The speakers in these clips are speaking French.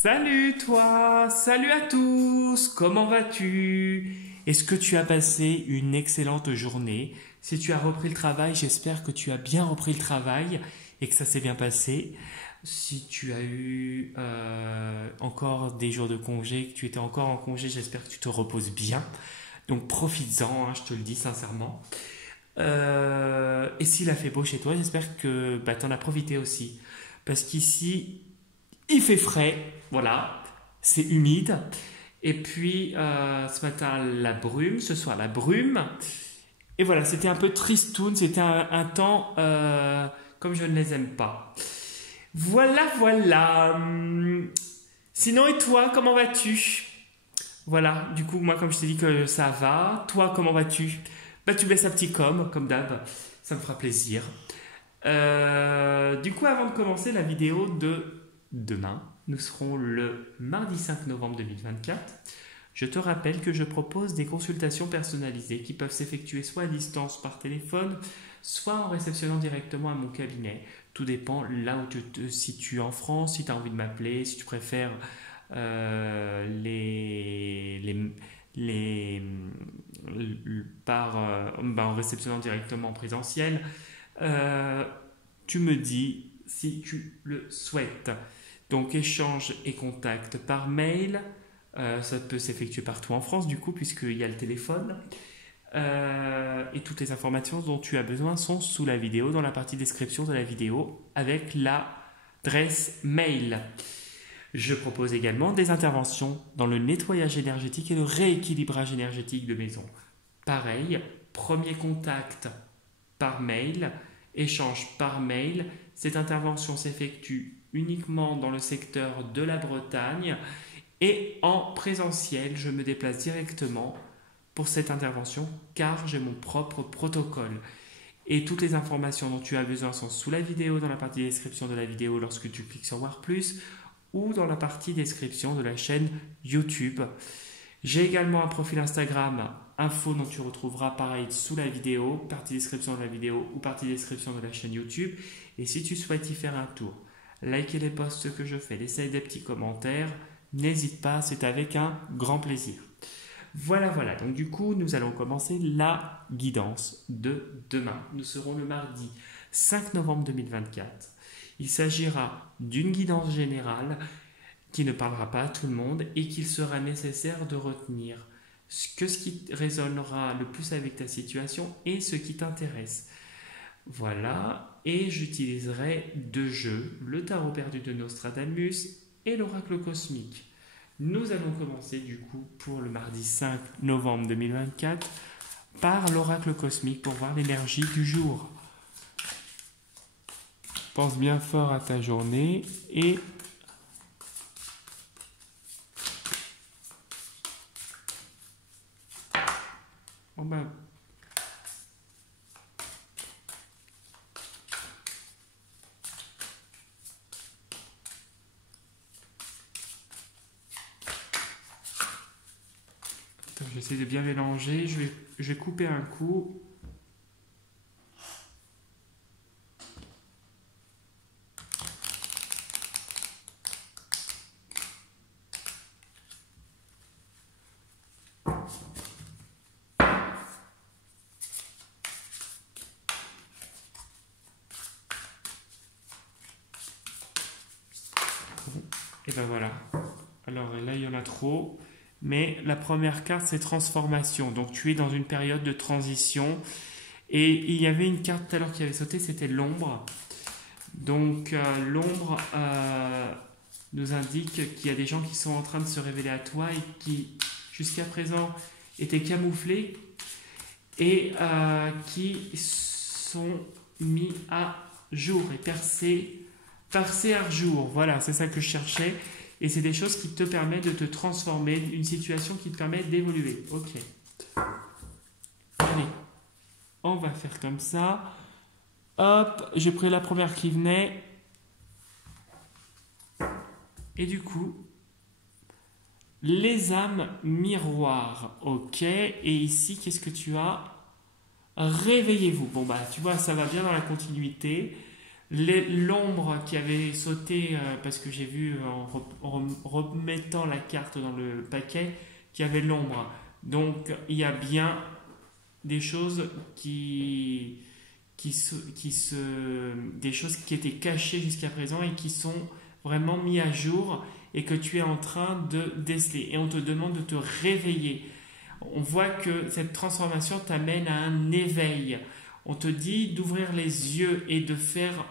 Salut toi, salut à tous, comment vas-tu? Est-ce que tu as passé une excellente journée? Si tu as repris le travail, j'espère que tu as bien repris le travail et que ça s'est bien passé. Si tu as eu encore des jours de congé, que tu étais encore en congé, j'espère que tu te reposes bien. Donc profites-en, hein, je te le dis sincèrement. Et s'il a fait beau chez toi, j'espère que tu en as profité aussi. Parce qu'ici, il fait frais, voilà, c'est humide. Et puis ce matin la brume, ce soir la brume. Et voilà, c'était un peu tristoun, c'était un temps comme je ne les aime pas. Voilà, voilà. Sinon et toi, comment vas-tu? Voilà, du coup moi comme je t'ai dit que ça va, toi comment vas-tu? Bah tu baisses un petit comme d'hab, ça me fera plaisir. Du coup, avant de commencer la vidéo de demain, nous serons le mardi 5 novembre 2024. Je te rappelle que je propose des consultations personnalisées qui peuvent s'effectuer soit à distance par téléphone, soit en réceptionnant directement à mon cabinet. Tout dépend là où tu te situes en France, si tu as envie de m'appeler, si tu préfères les, en réceptionnant directement en présentiel. Euh, Tu me dis si tu le souhaites. Donc échange et contact par mail. Ça peut s'effectuer partout en France du coup puisqu'il y a le téléphone. Et toutes les informations dont tu as besoin sont sous la vidéo, dans la partie description de la vidéo avec l'adresse mail. Je propose également des interventions dans le nettoyage énergétique et le rééquilibrage énergétique de maison. Pareil, premier contact par mail, échange par mail. Cette intervention s'effectue uniquement dans le secteur de la Bretagne et en présentiel, je me déplace directement pour cette intervention car j'ai mon propre protocole. Et toutes les informations dont tu as besoin sont sous la vidéo, dans la partie description de la vidéo lorsque tu cliques sur Voir Plus ou dans la partie description de la chaîne YouTube. J'ai également un profil Instagram, info dont tu retrouveras pareil sous la vidéo, partie description de la vidéo ou partie description de la chaîne YouTube. Et si tu souhaites y faire un tour, liker les posts que je fais, laisser des petits commentaires, n'hésite pas, c'est avec un grand plaisir. Voilà, voilà, donc du coup nous allons commencer la guidance de demain. Nous serons le mardi 5 novembre 2024. Il s'agira d'une guidance générale qui ne parlera pas à tout le monde et qu'il sera nécessaire de retenir ce qui résonnera le plus avec ta situation et ce qui t'intéresse. Voilà, et j'utiliserai deux jeux, le tarot perdu de Nostradamus et l'oracle cosmique. Nous allons commencer du coup pour le mardi 5 novembre 2024 par l'oracle cosmique pour voir l'énergie du jour. Pense bien fort à ta journée et j'essaie de bien mélanger, je vais couper un coup. Et ben voilà. Alors là, il y en a trop. Mais la première carte, c'est transformation. Donc tu es dans une période de transition. Et il y avait une carte tout à l'heure qui avait sauté, c'était l'ombre. Donc l'ombre nous indique qu'il y a des gens qui sont en train de se révéler à toi et qui, jusqu'à présent, étaient camouflés et qui sont mis à jour et percés à jour. Voilà, c'est ça que je cherchais. Et c'est des choses qui te permettent de te transformer, une situation qui te permet d'évoluer. Ok. Allez, on va faire comme ça. Hop, j'ai pris la première qui venait. Et du coup, les âmes miroirs. Ok. Et ici, qu'est-ce que tu as? Réveillez-vous. Bon, bah, tu vois, ça va bien dans la continuité. L'ombre qui avait sauté, parce que j'ai vu remettant la carte dans le paquet, qu'il y avait l'ombre. Donc il y a bien des choses des choses qui étaient cachées jusqu'à présent et qui sont vraiment mis à jour et que tu es en train de déceler. Et on te demande de te réveiller. On voit que cette transformation t'amène à un éveil. On te dit d'ouvrir les yeux et de faire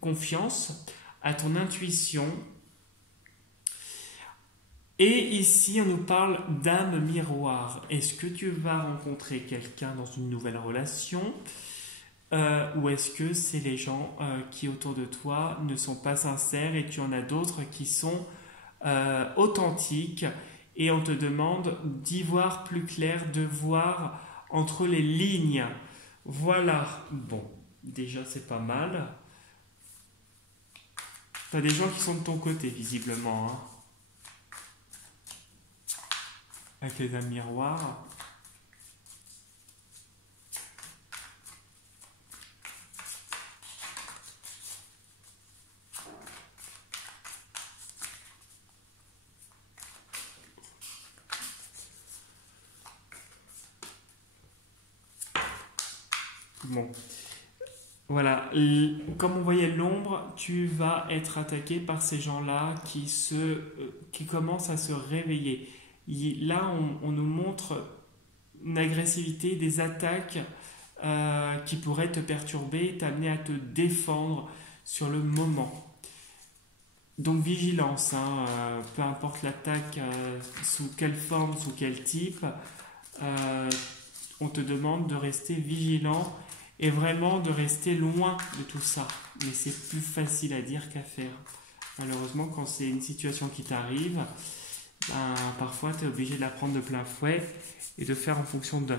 confiance à ton intuition. Et ici, on nous parle d'âme miroir. Est-ce que tu vas rencontrer quelqu'un dans une nouvelle relation ou est-ce que c'est les gens qui autour de toi ne sont pas sincères et tu en as d'autres qui sont authentiques et on te demande d'y voir plus clair, de voir entre les lignes. Voilà. Bon, déjà c'est pas mal. T'as des gens qui sont de ton côté visiblement, hein. Avec les âmes miroirs. Bon, voilà. Comme on voyait l'ombre, tu vas être attaqué par ces gens-là qui commencent à se réveiller. Là, on nous montre une agressivité, des attaques qui pourraient te perturber, t'amener à te défendre sur le moment. Donc vigilance, hein, peu importe l'attaque, sous quelle forme, sous quel type, on te demande de rester vigilant et vraiment de rester loin de tout ça. Mais c'est plus facile à dire qu'à faire. Malheureusement, quand c'est une situation qui t'arrive, ben, parfois tu es obligé de la prendre de plein fouet et de faire en fonction d'eux.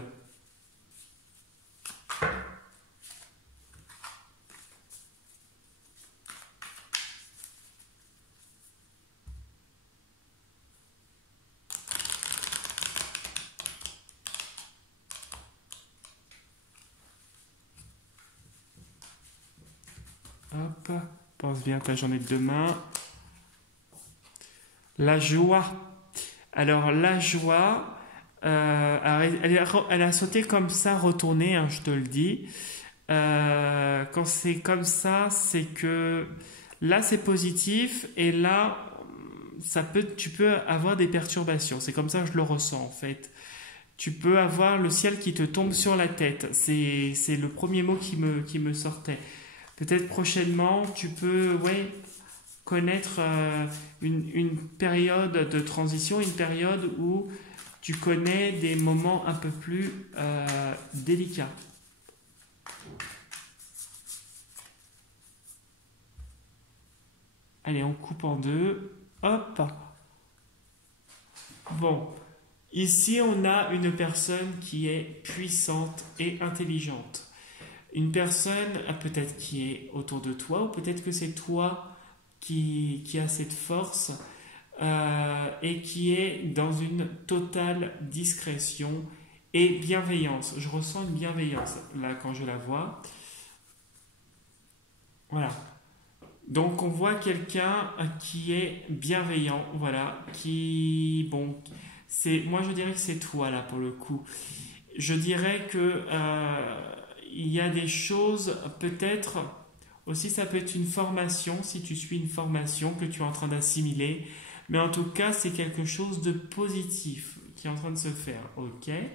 Hop, pense bien à ta journée de demain. La joie. Alors la joie, elle a sauté comme ça, retourné, hein, je te le dis. Quand c'est comme ça, c'est que là c'est positif et là tu peux avoir des perturbations. C'est comme ça que je le ressens en fait. Tu peux avoir le ciel qui te tombe sur la tête. C'est le premier mot qui me sortait. Peut-être prochainement, tu peux connaître une période de transition, une période où tu connais des moments un peu plus délicats. Allez, on coupe en deux. Hop. Bon. Ici, on a une personne qui est puissante et intelligente. Une personne peut-être qui est autour de toi, ou peut-être que c'est toi qui a cette force et qui est dans une totale discrétion et bienveillance. Je ressens une bienveillance là quand je la vois. Voilà. Donc on voit quelqu'un qui est bienveillant, voilà, moi je dirais que c'est toi là pour le coup. Je dirais que il y a des choses, peut-être aussi ça peut être une formation, si tu suis une formation que tu es en train d'assimiler, mais en tout cas c'est quelque chose de positif qui est en train de se faire, ok? Et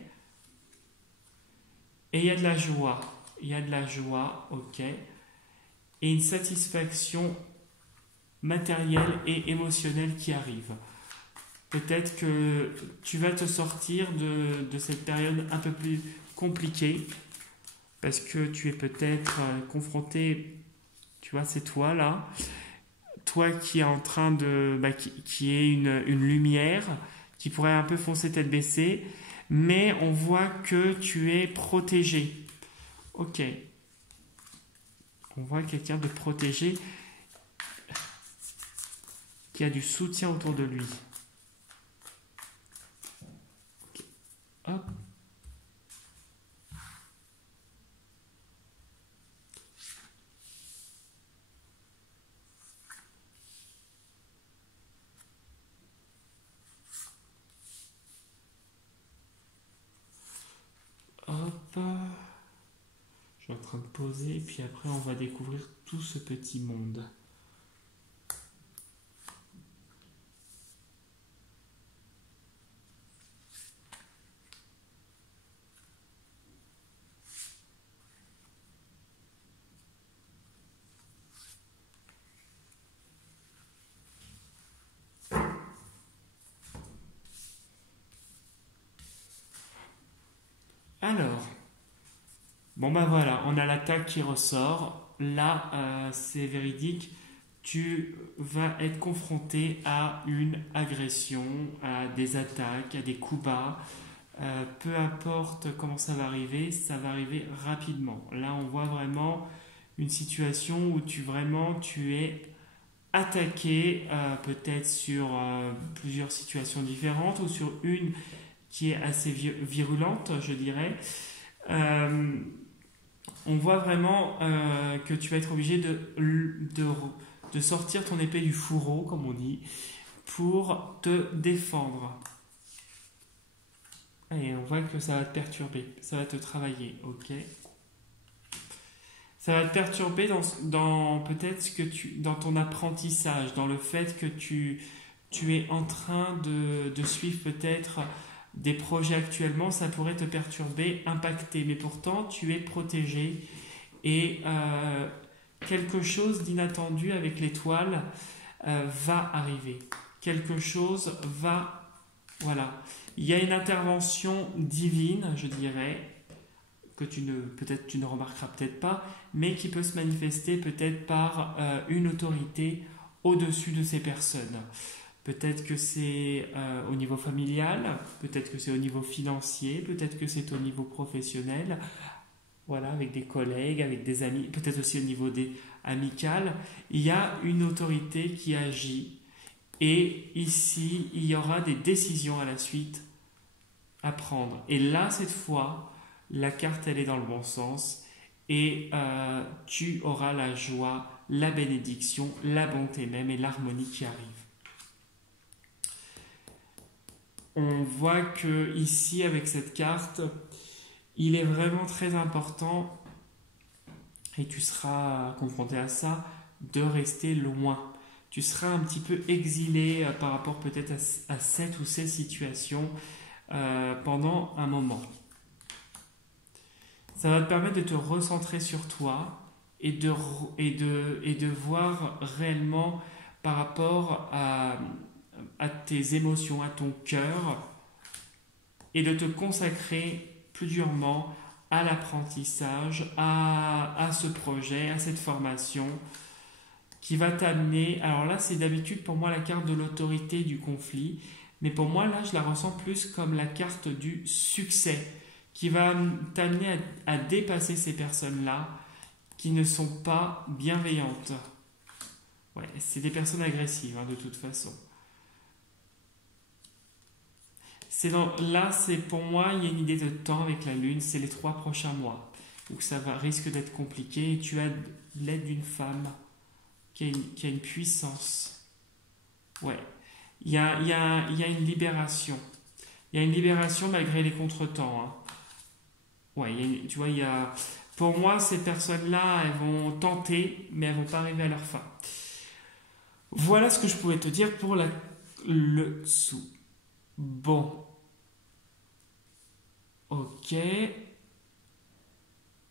il y a de la joie, ok? Et une satisfaction matérielle et émotionnelle qui arrive. Peut-être que tu vas te sortir de cette période un peu plus compliquée parce que tu es peut-être confronté, tu vois, c'est toi là, toi qui est en train qui est une lumière qui pourrait un peu foncer tête baissée, mais on voit que tu es protégé. Ok. On voit quelqu'un de protégé qui a du soutien autour de lui. Okay. Hop. suis en train de poser, et puis après on va découvrir tout ce petit monde. Alors, bon ben voilà, on a l'attaque qui ressort. Là, c'est véridique. Tu vas être confronté à une agression, à des attaques, à des coups bas. Peu importe comment ça va arriver rapidement. Là, on voit vraiment une situation où tu es attaqué, peut-être sur plusieurs situations différentes ou sur une qui est assez virulente, je dirais. Euh, on voit vraiment que tu vas être obligé de sortir ton épée du fourreau, comme on dit, pour te défendre. Et on voit que ça va te perturber, ça va te travailler, ok? Ça va te perturber dans peut-être dans ton apprentissage, dans le fait que tu es en train de suivre peut-être des projets actuellement, ça pourrait te perturber, impacter, mais pourtant tu es protégé et quelque chose d'inattendu avec l'étoile va arriver. Quelque chose va... Voilà. Il y a une intervention divine, je dirais, que peut-être tu ne remarqueras peut-être pas, mais qui peut se manifester peut-être par une autorité au-dessus de ces personnes. Peut-être que c'est au niveau familial, peut-être que c'est au niveau financier, peut-être que c'est au niveau professionnel, voilà, avec des collègues, avec des amis, peut-être aussi au niveau amical. Il y a une autorité qui agit et ici, il y aura des décisions à la suite à prendre. Et là, cette fois, la carte, elle est dans le bon sens et tu auras la joie, la bénédiction, la bonté même et l'harmonie qui arrive. On voit que ici, avec cette carte, il est vraiment très important, et tu seras confronté à ça, de rester loin. Tu seras un petit peu exilé par rapport peut-être à cette ou ces situations pendant un moment. Ça va te permettre de te recentrer sur toi et de voir réellement par rapport à tes émotions, à ton cœur, et de te consacrer plus durement à l'apprentissage, à ce projet, à cette formation qui va t'amener... Alors là, c'est d'habitude pour moi la carte de l'autorité du conflit, mais pour moi là, je la ressens plus comme la carte du succès, qui va t'amener à dépasser ces personnes-là qui ne sont pas bienveillantes. Ouais, c'est des personnes agressives, de toute façon. Là, c'est pour moi, il y a une idée de temps avec la Lune, c'est les 3 prochains mois, où ça risque d'être compliqué, et tu as l'aide d'une femme qui a une puissance. Ouais, il y a une libération. Il y a une libération malgré les contretemps. Ouais, tu vois, pour moi, ces personnes-là, elles vont tenter, mais elles vont pas arriver à leur fin. Voilà ce que je pouvais te dire pour le sou. Bon. Ok.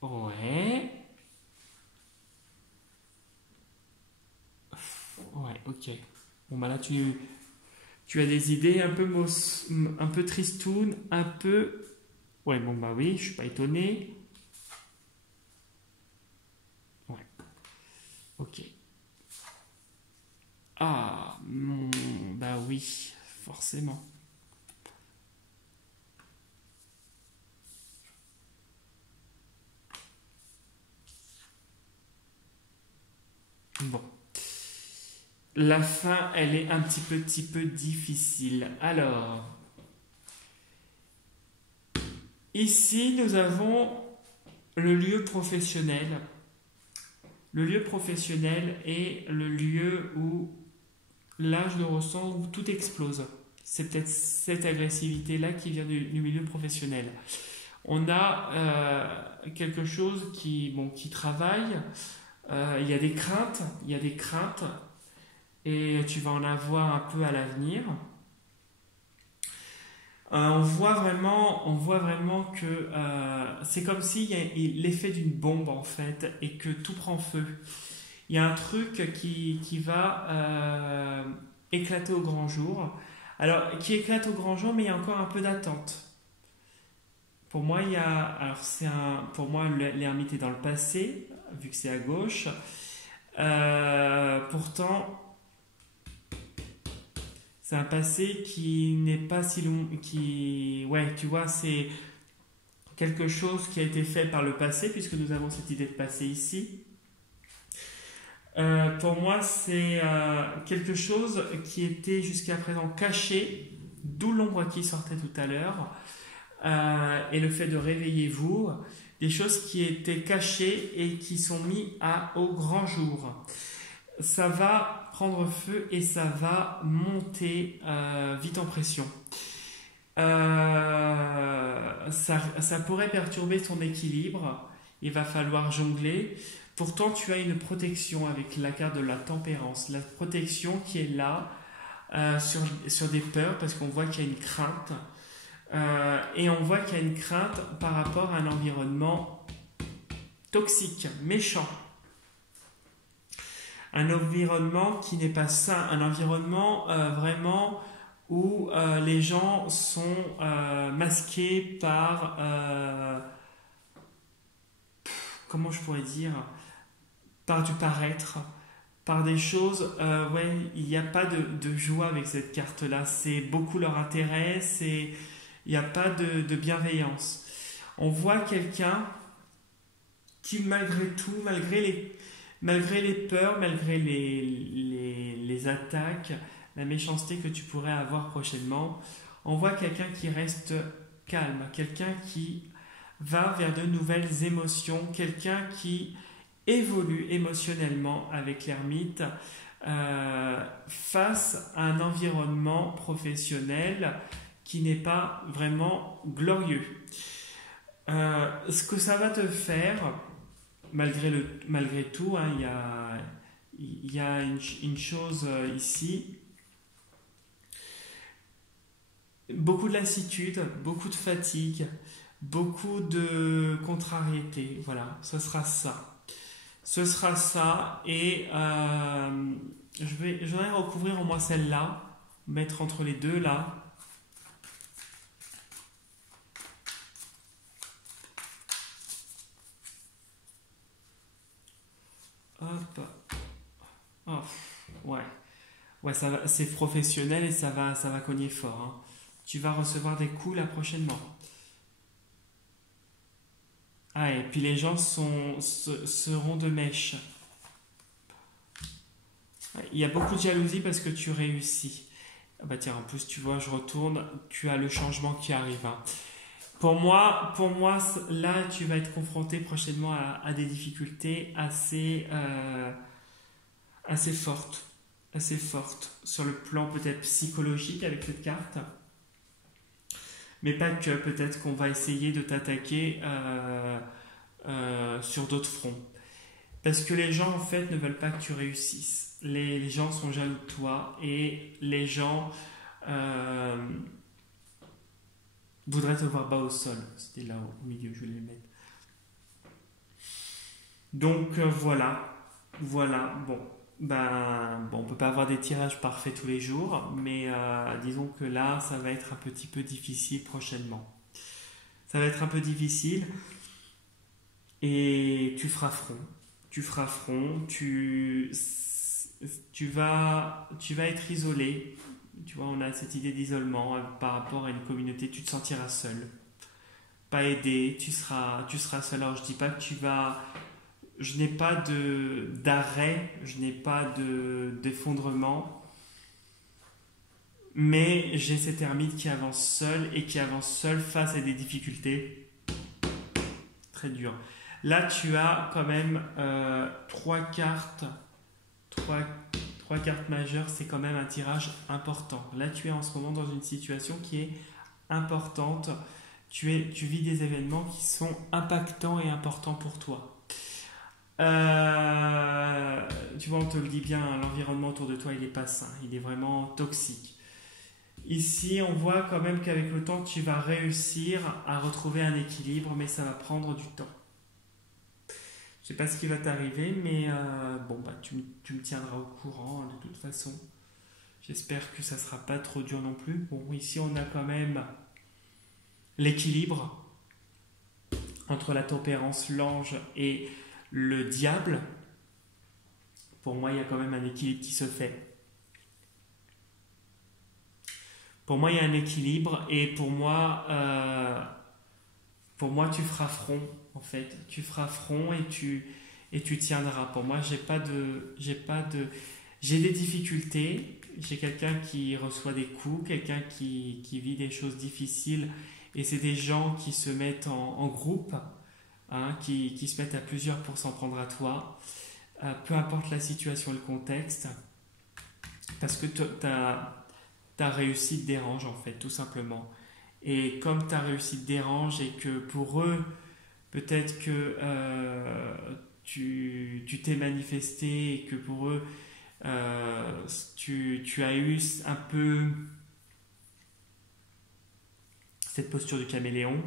Ouais. Ouais, ok. Bon, bah là, tu as des idées un peu tristounes, un peu... Ouais, bon, bah oui, je suis pas étonné. Ouais. Ok. Ah, bah oui, forcément. Bon. La fin, elle est un petit peu difficile. Alors, ici, nous avons le lieu professionnel. Le lieu professionnel est le lieu où, là, je le ressens, où tout explose. C'est peut-être cette agressivité-là qui vient du milieu professionnel. On a quelque chose qui travaille. Il y a des craintes, et tu vas en avoir un peu à l'avenir. On voit vraiment que c'est comme s'il y a l'effet d'une bombe en fait et que tout prend feu. Il y a un truc qui va éclater au grand jour. Alors, qui éclate au grand jour, mais il y a encore un peu d'attente. Pour moi, pour moi, l'ermite est dans le passé, vu que c'est à gauche. Pourtant, c'est un passé qui n'est pas si long, ouais, tu vois, c'est quelque chose qui a été fait par le passé, puisque nous avons cette idée de passé ici. Pour moi, c'est quelque chose qui était jusqu'à présent caché, d'où l'ombre qui sortait tout à l'heure, et le fait de réveiller vous, des choses qui étaient cachées et qui sont mises au grand jour. Ça va prendre feu et ça va monter vite en pression. Ça pourrait perturber ton équilibre, il va falloir jongler. Pourtant, tu as une protection avec la carte de la tempérance. La protection qui est là sur des peurs, parce qu'on voit qu'il y a une crainte. Et on voit qu'il y a une crainte par rapport à un environnement toxique, méchant. Un environnement qui n'est pas sain. Un environnement vraiment où les gens sont masqués par... comment je pourrais dire, par du paraître, par des choses, ouais, il n'y a pas de joie avec cette carte-là, c'est beaucoup leur intérêt, il n'y a pas de bienveillance. On voit quelqu'un qui, malgré tout, malgré les peurs, malgré les attaques, la méchanceté que tu pourrais avoir prochainement, on voit quelqu'un qui reste calme, quelqu'un qui va vers de nouvelles émotions, quelqu'un qui évolue émotionnellement avec l'ermite face à un environnement professionnel qui n'est pas vraiment glorieux. Ce que ça va te faire, malgré tout, hein, il y a une chose ici, beaucoup de lassitude, beaucoup de fatigue, beaucoup de contrariété. Voilà, ce sera ça. Ce sera ça, et je vais recouvrir au moins celle-là, mettre entre les deux là. Hop. Oh, ouais. Ouais, c'est professionnel et ça va cogner fort. Hein. Tu vas recevoir des coups là prochainement. Ah, et puis les gens seront de mèche. Il y a beaucoup de jalousie parce que tu réussis. Ah bah tiens, en plus, tu vois, je retourne, tu as le changement qui arrive. Hein. Pour moi, là, tu vas être confronté prochainement à des difficultés assez fortes. Assez fortes. Sur le plan peut-être psychologique avec cette carte. Mais pas que, peut-être qu'on va essayer de t'attaquer sur d'autres fronts. Parce que les gens, en fait, ne veulent pas que tu réussisses. Les gens sont jaloux de toi et les gens voudraient te voir bas au sol. C'était là au milieu, je vais le mettre. Donc voilà. Bon, on peut pas avoir des tirages parfaits tous les jours, mais disons que là, ça va être un petit peu difficile prochainement. Ça va être un peu difficile et tu feras front. Tu vas être isolé. Tu vois, on a cette idée d'isolement par rapport à une communauté. Tu te sentiras seul, pas aidé. Tu seras seul. Alors je dis pas que je n'ai pas d'arrêt, je n'ai pas d'effondrement, mais j'ai cette ermite qui avance seule et qui avance seule face à des difficultés très dures. Là, tu as quand même trois cartes majeures, c'est quand même un tirage important. Là, tu es en ce moment dans une situation qui est importante, Tu vis des événements qui sont impactants et importants pour toi. Tu vois, on te le dit bien, hein, l'environnement autour de toi, il n'est pas sain, il est vraiment toxique. Ici, on voit quand même qu'avec le temps, tu vas réussir à retrouver un équilibre, mais ça va prendre du temps. Je sais pas ce qui va t'arriver, mais bon, bah, tu me tiendras au courant hein, de toute façon. J'espère que ça sera pas trop dur non plus. Bon, ici, on a quand même l'équilibre entre la tempérance, l'ange et le diable. Pour moi, il y a quand même un équilibre qui se fait. Pour moi, il y a un équilibre et pour moi, tu feras front, en fait. Tu feras front et tu tiendras. Pour moi, j'ai des difficultés. J'ai quelqu'un qui reçoit des coups, quelqu'un qui vit des choses difficiles. Et c'est des gens qui se mettent en groupe, hein, qui se mettent à plusieurs pour s'en prendre à toi. Peu importe la situation et le contexte. Parce que ta réussite dérange, en fait, tout simplement. Et comme ta réussite dérange et que pour eux, peut-être que tu t'es manifesté et que pour eux, tu as eu un peu cette posture du caméléon,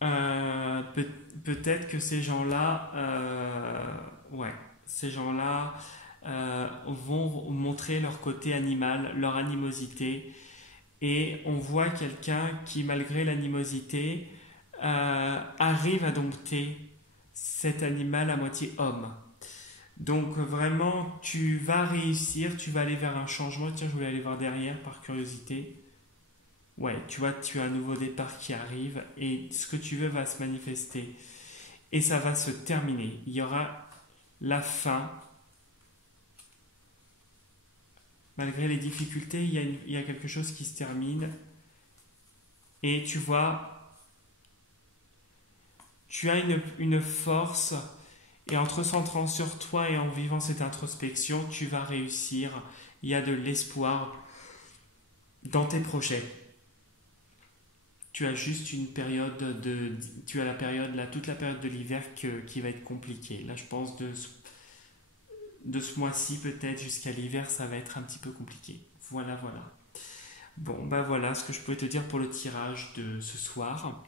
peut-être que ces gens-là, ces gens-là vont montrer leur côté animal, leur animosité. Et on voit quelqu'un qui, malgré l'animosité, arrive à dompter cet animal à moitié homme. Donc vraiment, tu vas réussir, tu vas aller vers un changement. Tiens, je voulais aller voir derrière par curiosité. Ouais, tu vois, tu as un nouveau départ qui arrive et ce que tu veux va se manifester. Et ça va se terminer. Il y aura la fin. Malgré les difficultés, il y a quelque chose qui se termine. Et tu vois, tu as une force. Et en te recentrant sur toi et en vivant cette introspection, tu vas réussir. Il y a de l'espoir dans tes projets. Tu as juste une période tu as toute la période de l'hiver qui va être compliquée. Là, je pense de ce mois-ci peut-être jusqu'à l'hiver, ça va être un petit peu compliqué. Voilà. Bon, bah voilà ce que je peux te dire pour le tirage de ce soir.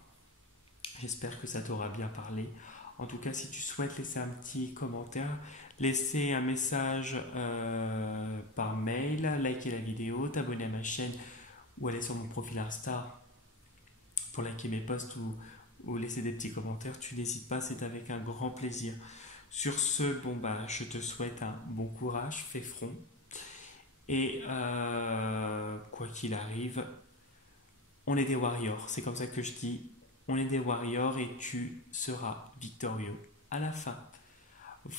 J'espère que ça t'aura bien parlé. En tout cas, si tu souhaites laisser un petit commentaire, laisser un message par mail, liker la vidéo, t'abonner à ma chaîne ou aller sur mon profil Insta pour liker mes posts ou laisser des petits commentaires, tu n'hésites pas, c'est avec un grand plaisir. Sur ce, bon bah, je te souhaite un bon courage, fais front. Et quoi qu'il arrive, on est des warriors. C'est comme ça que je dis, on est des warriors et tu seras victorieux à la fin.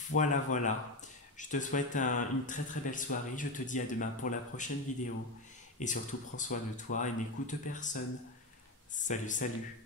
Voilà. Je te souhaite une très très belle soirée. Je te dis à demain pour la prochaine vidéo. Et surtout, prends soin de toi et n'écoute personne. Salut.